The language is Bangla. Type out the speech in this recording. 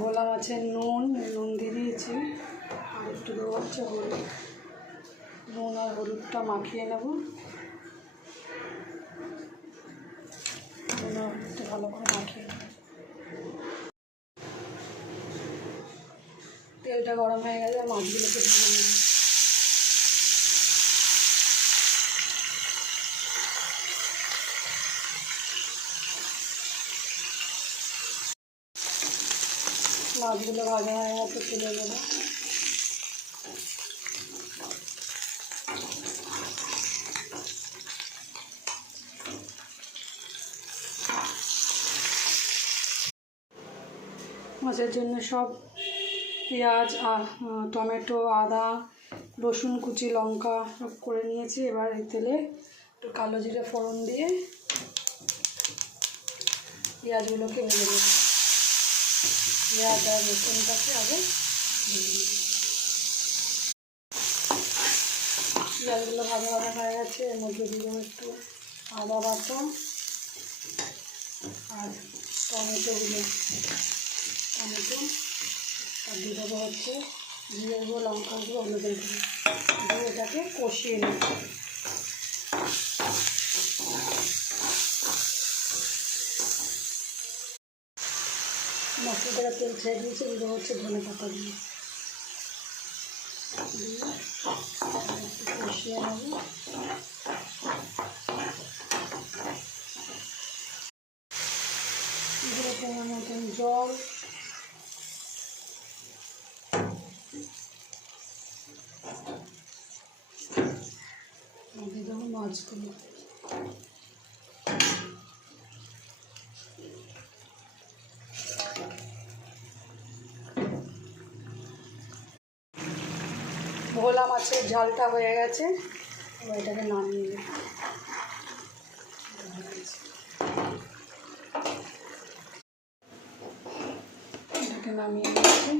ভোলা মাছের নুন দিয়ে দিয়েছি, আর একটু দেবো হচ্ছে হলুদ। নুন আর হলুদটা মাখিয়ে নেব, নুন আর হলুদটা ভালো করে মাখিয়ে নেব। তেলটা গরম হয়ে গেলে মাছগুলোকে ভেজে নেব। মাছগুলো ভাজা হয়ে গেছে, তুলে নেব। মাছের জন্য সব পেঁয়াজ আর টমেটো, আদা, রসুন কুচি, লঙ্কা সব করে নিয়েছি। এবার এই তেলে একটু কালো জিরে ফোড়ন দিয়ে পেঁয়াজগুলোকে ভেজে নেব। পেঁয়াজ আর রসুনটাকে আগে ভেজে নেব। পেঁয়াজগুলো ভাজা হয়ে গেছে, এর মধ্যে দিয়ে দেবো একটু আদা বাটা আর টমেটো আর দিয়ে দেবো হচ্ছে জিরে গুঁড়ো, লঙ্কা গুঁড়ো, হলুদের গুঁড়ো দিয়ে এটাকে কষিয়ে নেব। মশলাটা তেল ছেড়ে দিয়েছে, দিয়ে দেবো হচ্ছে ধনে পাতা দিয়ে কষিয়ে নেব। দিয়ে পরিমাণ মতন জল, দিয়ে দেবো মাছগুলো। ভোলা মাছের ঝালটা হয়ে গেছে, এবার এটাকে নামিয়ে নেব। এটাকে নামিয়ে নিচ্ছি।